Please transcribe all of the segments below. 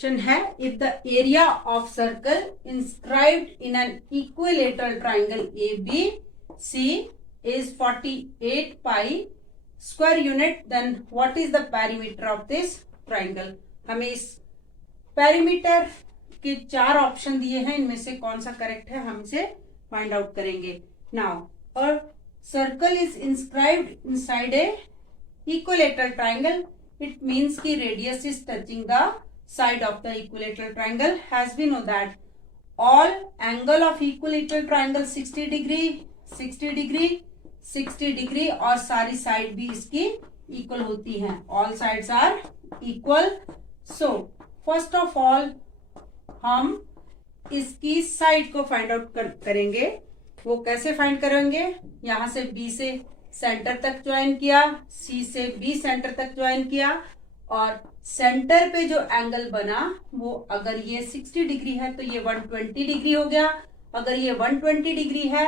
Question है, if the area of circle inscribed in an equilateral triangle A B C is 48 pi square unit, then what is the perimeter of this triangle. हमें इस perimeter के 4 option दिए हैं, इनमें से कौन सा करेक्ट है हम इसे फाइंड आउट करेंगे। Now a circle is inscribed inside a equilateral triangle, it means ki radius is touching the side of the equilateral triangle. As we know that all angle of equilateral triangle 60 degree 60 degree 60 degree और सारी side भी इसकी equal होती हैं, all sides are equal. So first of all हम इसकी side को find out करेंगे। वो कैसे फाइंड करेंगे, यहां से बी से सेंटर तक ज्वाइन किया, सी से बी सेंटर तक ज्वाइन किया और सेंटर पे जो एंगल बना वो अगर ये 60 डिग्री है तो ये 120 डिग्री हो गया। अगर ये 120 डिग्री है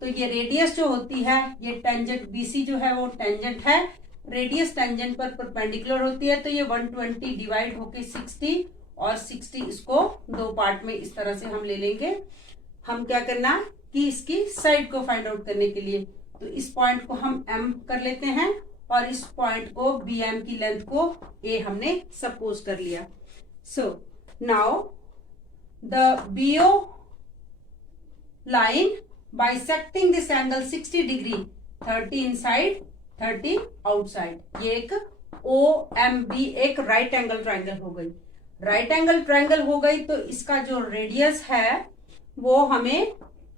तो ये रेडियस जो होती है, ये टेंजेंट बीसी जो है वो टेंजेंट है, रेडियस टेंजेंट पर परपेंडिकुलर होती है, तो ये 120 डिवाइड होके 60 और 60 इसको 2 पार्ट में इस तरह से हम ले लेंगे। हम क्या करना कि इसकी साइड को फाइंड आउट करने के लिए तो इस पॉइंट को हम M कर लेते हैं और इस पॉइंट को BM की लेंथ को A हमने सपोज कर लिया। So now the BO line bisecting this angle 60 degree, 30 inside 30 outside, ये एक OMB एक राइट एंगल ट्राइंगल हो गई। राइट एंगल ट्राइंगल हो गई तो इसका जो रेडियस है वो हमें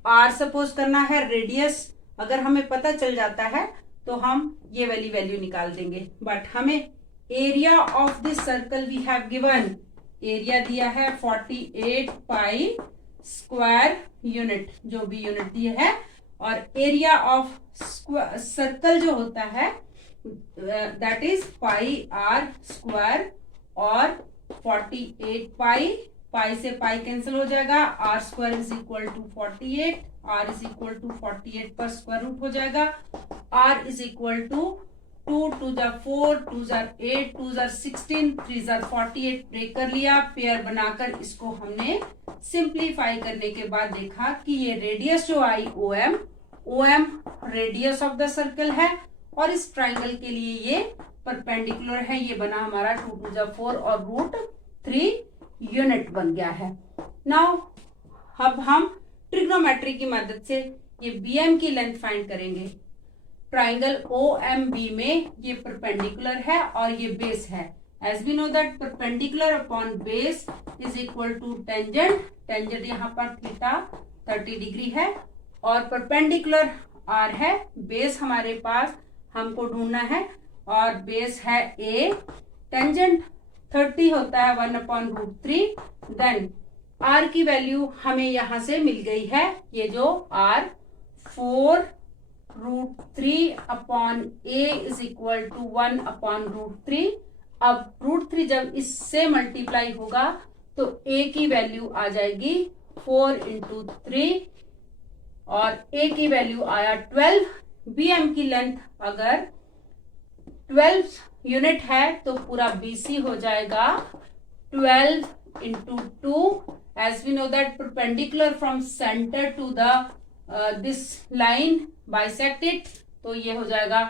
R सपोज करना है। रेडियस अगर हमें पता चल जाता है तो हम ये वाली वैल्यू निकाल देंगे, बट हमें area of this circle we have given, area दिया है 48 पाई स्क्वायर यूनिट, जो भी यूनिट दिया है, और एरिया ऑफ सर्कल जो होता है that is pi r square, और 48 पाई से पाई कैंसिल हो जाएगा, r square is equal to 48, r is equal to 48 पर स्क्वायर रूट हो जाएगा, आर इज इक्वल टू 2 2 जा 4 2 जा 8 2 जा 16 3 जा 48 ब्रेक कर लिया। पेयर बनाकर इसको हमने सिंप्लीफाई करने के बाद देखा कि ये रेडियस जो आई OM radius of the circle है और इस ट्राइंगल के लिए ये परपेंडिकुलर है, ये बना हमारा 2 2 जा 4 और रूट 3 यूनिट बन गया है। नाउ अब हम ट्रिग्नोमेट्री की मदद से ये BM की लेंथ फाइंड करेंगे। ट्राइंगल OMB में ये परपेंडिकुलर है और ये बेस है। As we know that perpendicular upon base is equal to tangent, tangent यहाँ पर थीटा 30 डिग्री है और परपेंडिकुलर R है, बेस हमारे पास हमको ढूंढना है और बेस है A, टेंजेंट 30 होता है 1/√3, देन R की वैल्यू हमें यहां से मिल गई है, ये जो R 4√3 upon A is equal to 1/√3। अब √3 जब इससे मल्टीप्लाई होगा तो A की वैल्यू आ जाएगी 4 × 3 और A की वैल्यू आया 12। BM की लेंथ अगर 12 यूनिट है तो पूरा BC हो जाएगा 12 × 2। As we know that perpendicular from center to the this line bisect it, तो ये हो जाएगा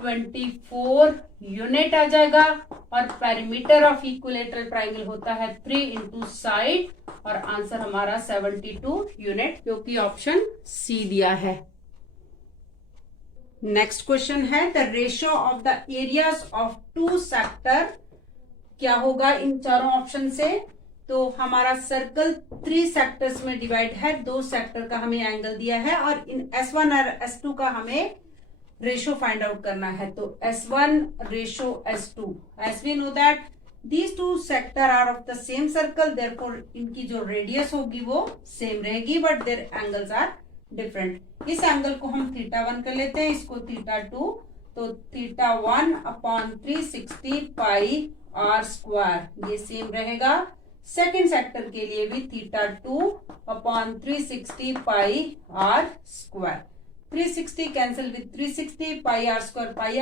24 यूनिट आ जाएगा और पेरीमीटर ऑफ इक्विलेटरल ट्राइंगल होता है 3 × साइड और आंसर हमारा 72 यूनिट, जो कि ऑप्शन सी दिया है। नेक्स्ट क्वेश्चन है, the ratio of the areas of 2 sector क्या होगा इन चारों ऑप्शन से। तो हमारा सर्कल 3 सेक्टर्स में डिवाइड है, 2 सेक्टर का हमें एंगल दिया है और इन S1 और S2 का हमें रेशो फाइंड आउट करना है। तो S1 ratio S2, as we know that these 2 sector are of the same circle, therefore इनकी जो रेडियस होगी वो सेम रहेगी but their angles are different. इस एंगल को हम θ1 कर लेते हैं, इसको θ2, तो θ1 अपॉन 360 पाई R स्क्वायर ये सेम रहेगा। सेकेंड सेक्टर के लिए भी θ2 upon 360 pi R square, 360 cancel with 360, pi R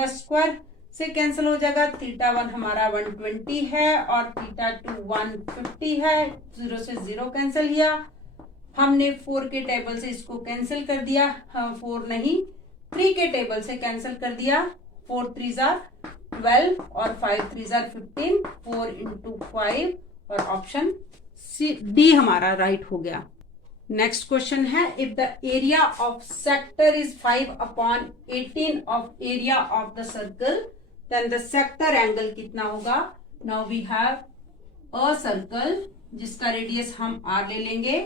square से कैंसिल हो जाएगा। थीटा 1 हमारा 120 है और थीटा 2 150 है। 0 से 0 कैंसिल किया हमने। 4 के टेबल से इसको कैंसिल कर दिया, 4 नहीं 3 के टेबल से कैंसिल कर दिया। 4 3 12 और 5 3 15, 4 इंटू 5 और ऑप्शन डी हमारा राइट हो गया। नेक्स्ट क्वेश्चन है, if the area of sector is 5/18 of area of the circle then the sector angle कितना होगा। Now we have a circle जिसका रेडियस हम r ले लेंगे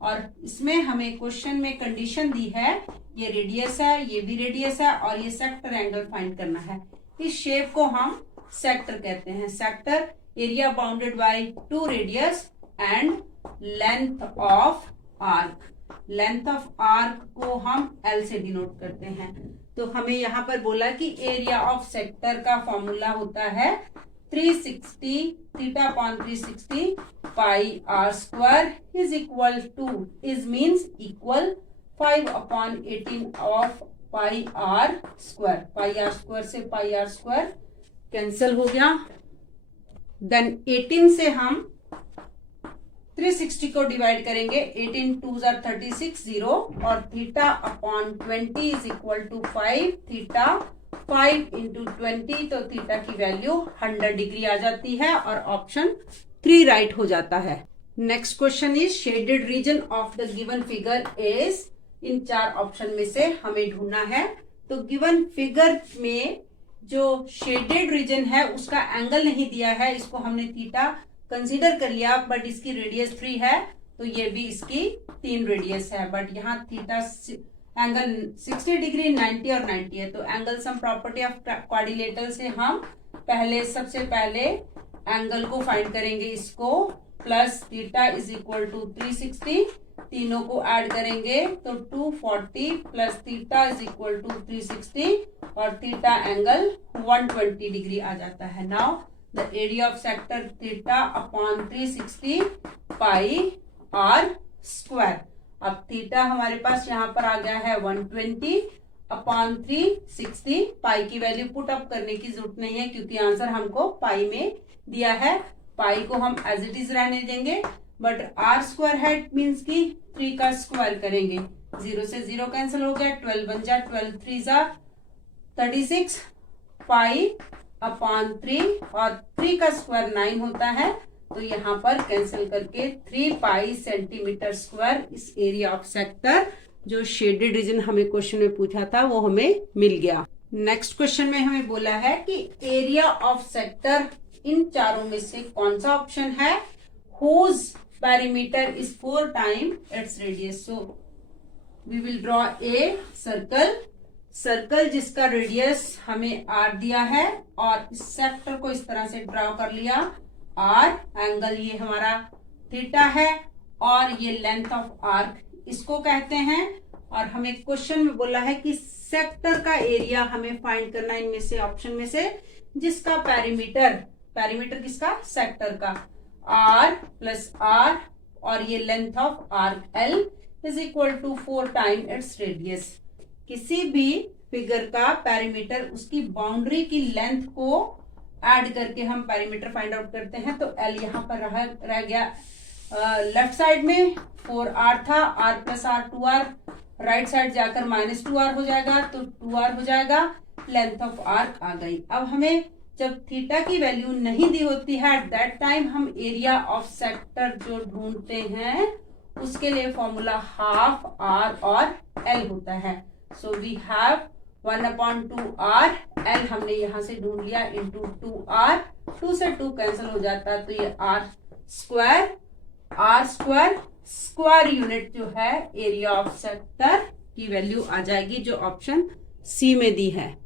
और इसमें हमें क्वेश्चन में कंडीशन दी है, ये रेडियस है, ये भी रेडियस है और ये सेक्टर एंगल फाइंड करना है। इस शेप को हम सेक्टर कहते हैं। Sector area bounded by 2 radius and length of arc. Length of arc को हम L से डिनोट करते हैं। तो हमें यहाँ पर बोला कि एरिया ऑफ सेक्टर का फॉर्मूला होता है 360 theta upon 360 pi r square is equal two is means equal 5/18 of pi r square. Pi r square से पाई r स्क्वायर कैंसिल हो गया। देन 18 से हम 360 को डिवाइड करेंगे। 18 2 36 0 और theta upon 20 is equal to 5। Theta 5 into 20 तो थीटा की वैल्यू 100 डिग्री आ जाती है और ऑप्शन 3 राइट हो जाता है। Next question is shaded region of the given figure is. In 4 option में से हमें ढूंढना है। तो गिवन फिगर में जो शेडेड रीजन है उसका एंगल नहीं दिया है, इसको हमने थीटा कंसीडर कर लिया, बट इसकी रेडियस 3 है तो ये भी इसकी 3 रेडियस है। बट यहाँ थीटा एंगल 60 डिग्री 90 और 90 है। तो angle sum property of quadrilateral से हम सबसे पहले एंगल को फाइंड करेंगे। इसको plus theta is equal to 360, तीनों को ऐड करेंगे तो 240 plus theta is equal to 360 और थीटा एंगल 120 डिग्री आ जाता है। Now the area of sector theta upon 360 pi r square. अब थीटा हमारे पास यहाँ पर आ गया है 120 अपॉन 360। पाई की वैल्यू पुट अप करने की जरूरत नहीं है क्योंकि आंसर हमको पाई में दिया है। पाई को हम एज इट इज रहने देंगे, बट r स्क्वायर है मीन्स की 3 का स्क्वायर करेंगे। 0 से 0 कैंसिल हो गया। 12 बन जा 12 3 36 पाई अपॉन 3 और 3 का स्क्वायर 9 होता है। तो यहाँ पर कैंसिल करके 3 पाई सेंटीमीटर स्क्वायर इस एरिया ऑफ सेक्टर जो शेडेड रीजन हमें क्वेश्चन में पूछा था वो हमें मिल गया। नेक्स्ट क्वेश्चन में हमें बोला है कि एरिया ऑफ सेक्टर इन चारों में से कौन सा ऑप्शन है whose perimeter is 4 times its radius। So we will draw a circle जिसका रेडियस हमें r दिया है और इस सेक्टर को इस तरह से ड्रॉ कर लिया। r एंगल ये हमारा थीटा है और ये लेंथ ऑफ आर्क इसको कहते हैं। और हमें क्वेश्चन में बोला है कि सेक्टर का एरिया हमें फाइंड करना है इनमें से ऑप्शन में से जिसका पैरीमीटर किसका सेक्टर का r प्लस r और ये length of arc l is equal to 4 time its radius. किसी भी फिगर का पैरीमीटर उसकी बाउंड्री की लेंथ को ऐड करके हम पैरीमीटर फाइंड आउट करते हैं। तो l यहाँ पर रह गया लेफ्ट साइड में 4r था, r plus r 2r, right side जाकर -2r हो जाएगा तो 2r हो जाएगा। लेंथ ऑफ आर्क आ गई। अब हमें जब थीटा की वैल्यू नहीं दी होती है एट दैट टाइम हम एरिया ऑफ सेक्टर जो ढूंढते हैं उसके लिए फॉर्मूला हाफ r और l होता है। So we have 1/2r, l हमने यहां से ढूंढ लिया इंटू 2r, 2 से 2 कैंसिल हो जाता है तो ये r स्क्वायर यूनिट जो है एरिया ऑफ सेक्टर की वैल्यू आ जाएगी जो ऑप्शन सी में दी है।